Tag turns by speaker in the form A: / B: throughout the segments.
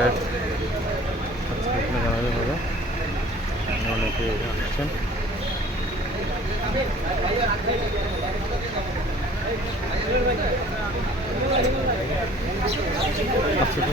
A: ভাইয়ের আজকে এখানে জানানো হবে অনেকে আসছেন আসছে তো?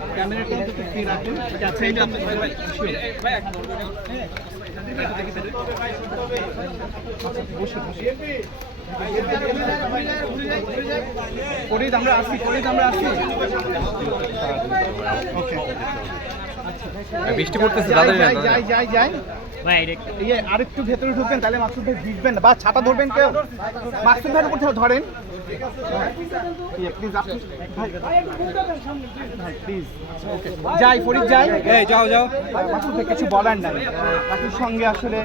A: মামা
B: ফরিদ আমরা আসি ফরিদ আমরা আসি।
A: বৃষ্টি পড়তেছে
B: যাই যাই যাই যাই ইয়ে আরেকটু ভেতরে ঢুকবেন তাহলে মাসুদ ভাই ভিজবেন বা ছাতা ধরবেন কেউ? মাসুদ ভাইয়ের উপর ধরেন। যাই ফরিদ যাই।
A: এই যাও যাও।
B: মাসুদ কিছু বলার নাই। একই সঙ্গে আসলে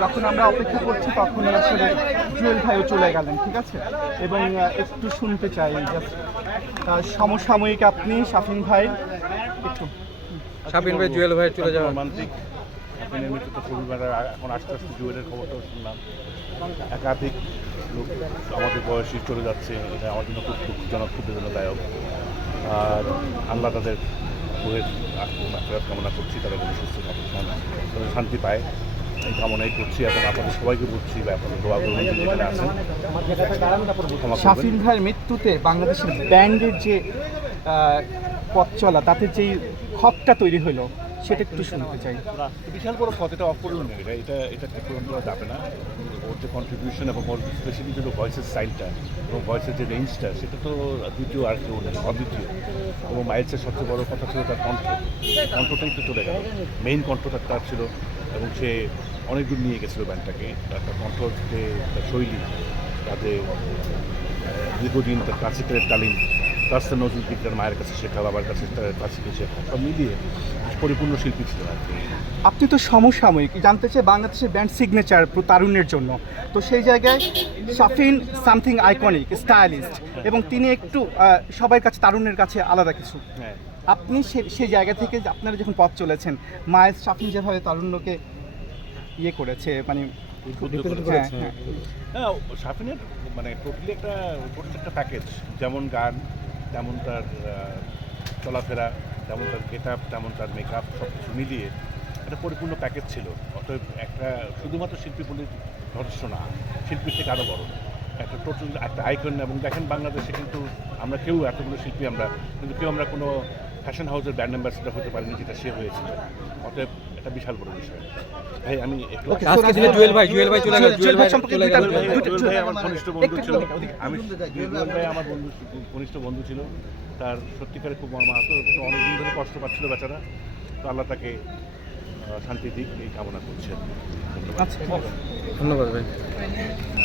B: যখন আমরা অপেক্ষা করছি তখন আসলে জুয়েল ভাইও চলে গেলেন ঠিক আছে? এবং একটু শুনতে চাই সমসাময়িক আপনি শাফিন ভাই একটু।
A: সাবিন ভাই জুয়েল ভাই চলে যাওয়া
C: আপনি মৃত্যুতে পরিবার এখন আস্তে আস্তে জুয়েলের খবরটাও শুনলাম। একাধিক লোক আমাদের বয়সী চলে যাচ্ছে, এটা আমার জন্য খুব দুঃখজনক, খুব বেদনাদায়ক। আর আল্লাহ তাদের বইয়ের আত্মনাফেরত কামনা করছি, তারা যেন সুস্থ থাকে তাদের শান্তি পায়। এই কামনাই করছি, এখন আপনাদের সবাইকে বলছি বা আপনাদের দোয়া করবেন যে যেখানে আছেন
B: শাফিন ভাইয়ের মৃত্যুতে বাংলাদেশের ব্যান্ডের যে পথ চলা তাতে যেই খপটা তৈরি হলো সেটা একটু শুনতে চাই।
C: বিশাল বড় কথাটা অপূরণ এটা এটা এটা পূরণ করা যাবে না। ওর যে কন্ট্রিবিউশন এবং ওর স্পেশালি যে ভয়েসের স্টাইলটা এবং ভয়েসের যে রেঞ্জটা সেটা তো দ্বিতীয় আর কেউ নেই, অদ্বিতীয়। এবং মাইলসের সবচেয়ে বড় কথা ছিল তার কণ্ঠ। কণ্ঠটাই তো চলে গেল। মেইন কণ্ঠটা তার ছিল এবং সে অনেক দূর নিয়ে গেছিল ব্যান্ডটাকে। তার কণ্ঠ যে তার শৈলী, তাতে দীর্ঘদিন তার ক্লাসিক্যালের তালিম তার সাথে নজরুল গীত মায়ের কাছে শেখা বাবার কাছে তার ক্লাসিক্যাল শেখা সব মিলিয়ে পরিপূর্ণ শিল্পী ছিলেন আর কি
B: আপনি তো সমসাময়িক জানতে চাই বাংলাদেশের ব্যান্ড সিগনেচার তারুণ্যের জন্য তো সেই জায়গায় শাফিন সামথিং আইকনিক স্টাইলিস্ট এবং তিনি একটু সবার কাছে তারুণ্যের কাছে আলাদা কিছু
C: হ্যাঁ
B: আপনি সেই জায়গা থেকে আপনারা যখন পথ চলেছেন মায়ের শাফিন যেভাবে তারুণ্যকে ইয়ে করেছে মানে হ্যাঁ। হ্যাঁ।
C: হ্যাঁ শাফিনের মানে টোটালি একটা একটা প্যাকেজ যেমন গান তেমন তার চলাফেরা তেমন তার গেট আপ তেমন তার মেকআপ সব কিছু মিলিয়ে একটা পরিপূর্ণ প্যাকেজ ছিল। অতএব একটা শুধুমাত্র শিল্পী বলে যথেষ্ট না, শিল্পীর থেকে আরও বড়। একটা টোটাল একটা আইকন এবং দেখেন বাংলাদেশে কিন্তু আমরা কেউ এতগুলো শিল্পী আমরা, কিন্তু কেউ আমরা কোনো ফ্যাশন হাউসের ব্র্যান্ড অ্যাম্বাসেডার হতে পারেনি যেটা সে হয়েছিল। অতএব একটা বিশাল বড় বিষয়। ভাই আমি
A: আজকে দিনে জুয়েল ভাই জুয়েল ভাই চলে গেল
B: জুয়েল-
A: জুয়েল
B: ভাই
A: ভাই
B: সম্পর্কে
A: চলে
B: দুইটা-
A: গেল
B: দুইটা-
C: জুয়েল ভাই আমার ঘনিষ্ঠ বন্ধু
B: একটু-
C: ছিল। আমি জুয়েল ভাই আমার বন্ধু ঘনিষ্ঠ বন্ধু ছিল। তার সত্যিকারে খুব মর্মাহত অনেকদিন ধরে কষ্ট পাচ্ছিল বেচারা। তো আল্লাহ তাকে শান্তি দিক এই কামনা করছেন।
B: আচ্ছা
A: ধন্যবাদ ভাই।